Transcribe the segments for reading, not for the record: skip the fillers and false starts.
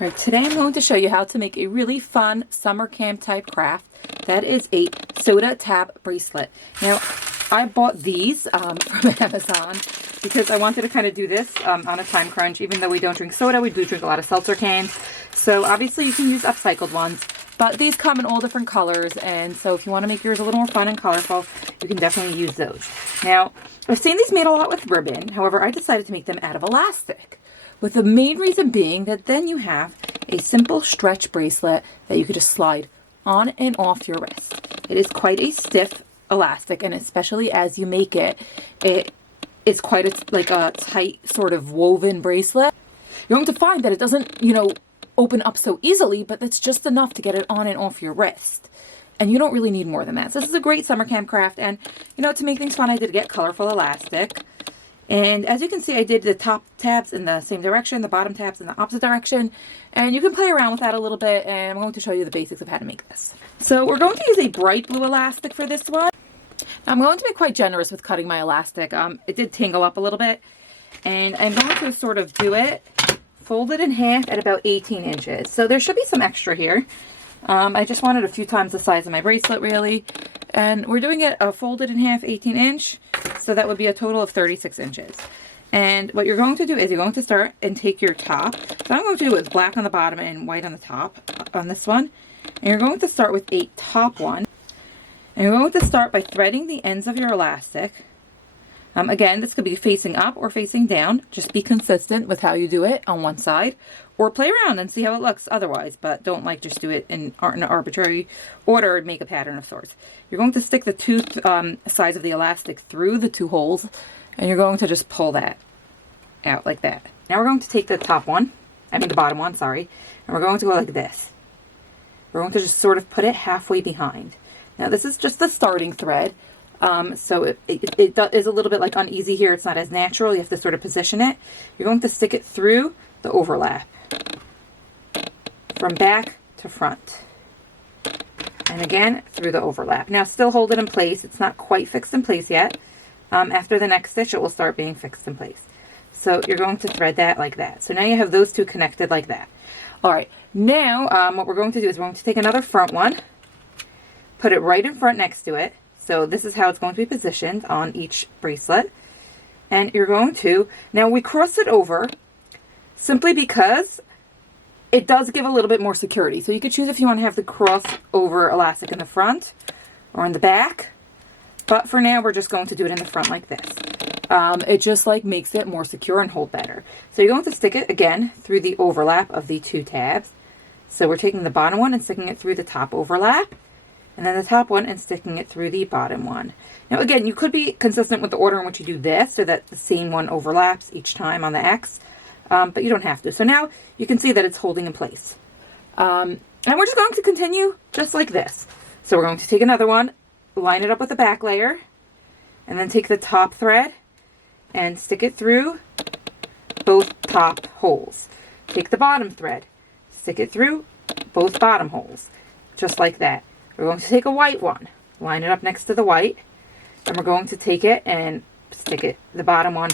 All right, today I'm going to show you how to make a really fun summer camp type craft. That is a soda tab bracelet. Now, I bought these from Amazon because I wanted to kind of do this on a time crunch. Even though we don't drink soda, we do drink a lot of seltzer cans. So obviously you can use upcycled ones, but these come in all different colors. And so if you want to make yours a little more fun and colorful, you can definitely use those. Now, I've seen these made a lot with ribbon. However, I decided to make them out of elastic, with the main reason being that then you have a simple stretch bracelet that you could just slide on and off your wrist. It is quite a stiff elastic, and especially as you make it, it is quite like a tight sort of woven bracelet. You're going to find that it doesn't, open up so easily, but that's just enough to get it on and off your wrist. And you don't really need more than that. So this is a great summer camp craft, and to make things fun, I did get colorful elastic. And as you can see, I did the top tabs in the same direction, the bottom tabs in the opposite direction. And you can play around with that a little bit, and I'm going to show you the basics of how to make this. So we're going to use a bright blue elastic for this one. Now, I'm going to be quite generous with cutting my elastic. It did tangle up a little bit. And I'm going to sort of do it, fold it in half at about 18 inches. So there should be some extra here. I just wanted a few times the size of my bracelet, really. And we're doing it folded in half, 18 inch. So that would be a total of 36 inches. And what you're going to do is you're going to start and take your top. So I'm going to do it with black on the bottom and white on the top on this one. And you're going to start with a top one. And you're going to start by threading the ends of your elastic. Again, this could be facing up or facing down. Just be consistent with how you do it on one side. Or play around and see how it looks otherwise. But don't just do it in an arbitrary order and make a pattern of sorts. You're going to stick the two sides of the elastic through the two holes. And you're going to just pull that out like that. Now we're going to take the the bottom one, sorry. And we're going to go like this. We're going to just sort of put it halfway behind. Now this is just the starting thread. So it is a little bit like uneasy here. It's not as natural. You have to sort of position it. You're going to stick it through the overlap from back to front. And again, through the overlap. Now still hold it in place. It's not quite fixed in place yet. After the next stitch, it will start being fixed in place. So you're going to thread that like that. So now you have those two connected like that. All right. Now what we're going to do is we're going to take another front one, put it right in front next to it. So this is how it's going to be positioned on each bracelet. And you're going to, now we cross it over simply because it does give a little bit more security. So you could choose if you want to have the crossover elastic in the front or in the back. But for now, we're just going to do it in the front like this. It just makes it more secure and hold better. So you're going to stick it again through the overlap of the two tabs. So we're taking the bottom one and sticking it through the top overlap. And then the top one and sticking it through the bottom one. Now again, you could be consistent with the order in which you do this so that the same one overlaps each time on the X. But you don't have to. So now you can see that it's holding in place. And we're just going to continue just like this. So we're going to take another one, line it up with the back layer, and then take the top thread and stick it through both top holes. Take the bottom thread, stick it through both bottom holes, just like that. We're going to take a white one, line it up next to the white, and we're going to take it and stick it, the bottom one,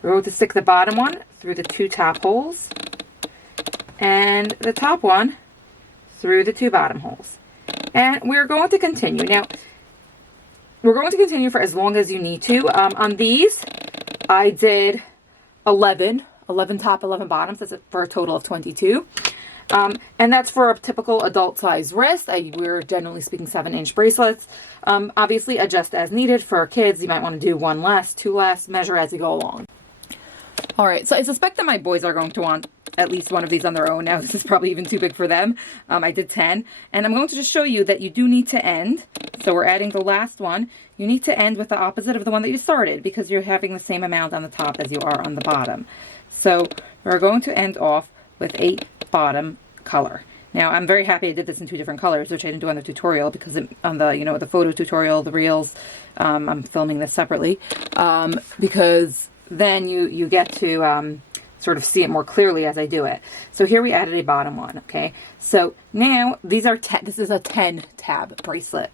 we're going to stick the bottom one through the two top holes, and the top one through the two bottom holes. And we're going to continue. Now, we're going to continue for as long as you need to. On these, I did 11 top, 11 bottoms. That's for a total of 22. And that's for a typical adult size wrist. We're generally speaking 7-inch bracelets. Obviously adjust as needed. For kids, you might want to do one less, two less, measure as you go along. All right, so I suspect that my boys are going to want at least one of these on their own. Now, this is probably even too big for them. I did 10. And I'm going to just show you that you do need to end. So we're adding the last one. You need to end with the opposite of the one that you started because you're having the same amount on the top as you are on the bottom. So we're going to end off with a bottom color. Now, I'm very happy I did this in 2 different colors, which I didn't do on the tutorial because on the, the photo tutorial, the reels, I'm filming this separately because then you get to sort sort of see it more clearly as I do it. So here we added a bottom one, okay? So now these are this is a 10 tab bracelet.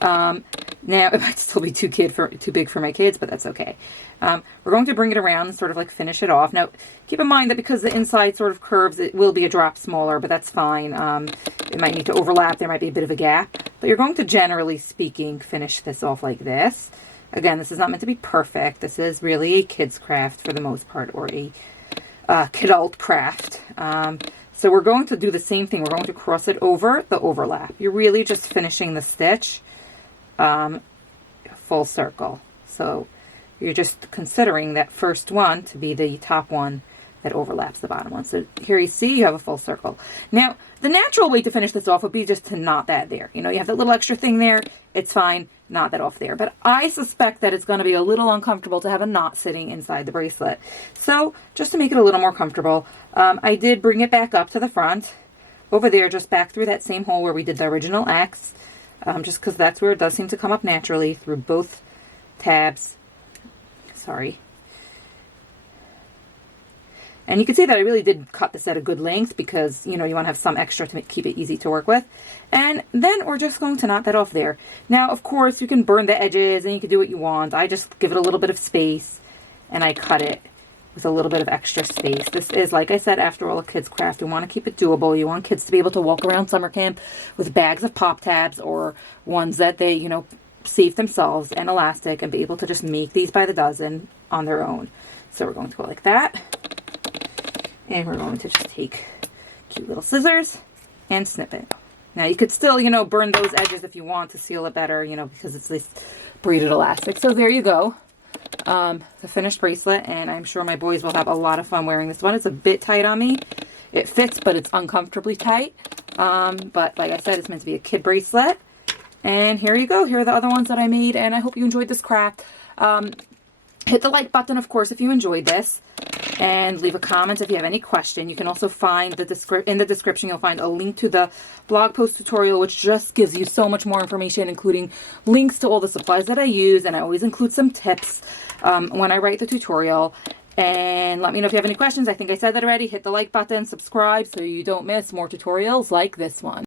Now it might still be too big for my kids, but that's okay. We're going to bring it around and sort of like finish it off. Now keep in mind that because the inside sort of curves, it will be a drop smaller, but that's fine. It might need to overlap. There might be a bit of a gap, but you're going to, generally speaking, finish this off like this. Again, this is not meant to be perfect. This is really a kid's craft for the most part, or a kidult craft. So we're going to do the same thing. We're going to cross it over the overlap. You're really just finishing the stitch full circle. So you're just considering that first one to be the top one that overlaps the bottom one. So here you see you have a full circle. Now, the natural way to finish this off would be just to knot that there. You know, you have that little extra thing there. It's fine. Knot that off there. But I suspect that it's going to be a little uncomfortable to have a knot sitting inside the bracelet. So just to make it a little more comfortable, I did bring it back up to the front. Over there, just back through that same hole where we did the original X. Just because that's where it does seem to come up naturally through both tabs. Sorry. And you can see that I really did cut this at a good length because, you know, you want to have some extra to keep it easy to work with. And then we're just going to knot that off there. Now, of course, you can burn the edges and you can do what you want. I just give it a little bit of space and I cut it with a little bit of extra space. This is, like I said, after all, a kid's craft. You want to keep it doable. You want kids to be able to walk around summer camp with bags of pop tabs or ones that they, you know, save themselves and elastic and be able to just make these by the dozen on their own. So we're going to go like that. And we're going to just take cute little scissors and snip it. Now you could still, you know, burn those edges if you want to seal it better, you know, because it's this braided elastic. So there you go. The finished bracelet, and I'm sure my boys will have a lot of fun wearing this one. It's a bit tight on me. It fits, but it's uncomfortably tight. But like I said, it's meant to be a kid bracelet. And here you go. Here are the other ones that I made, and I hope you enjoyed this craft. Hit the like button, of course, if you enjoyed this. And leave a comment if you have any question. You can also find in the description, you'll find a link to the blog post tutorial, which just gives you so much more information, including links to all the supplies that I use. And I always include some tips when I write the tutorial. And let me know if you have any questions. I think I said that already. Hit the like button, subscribe so you don't miss more tutorials like this one.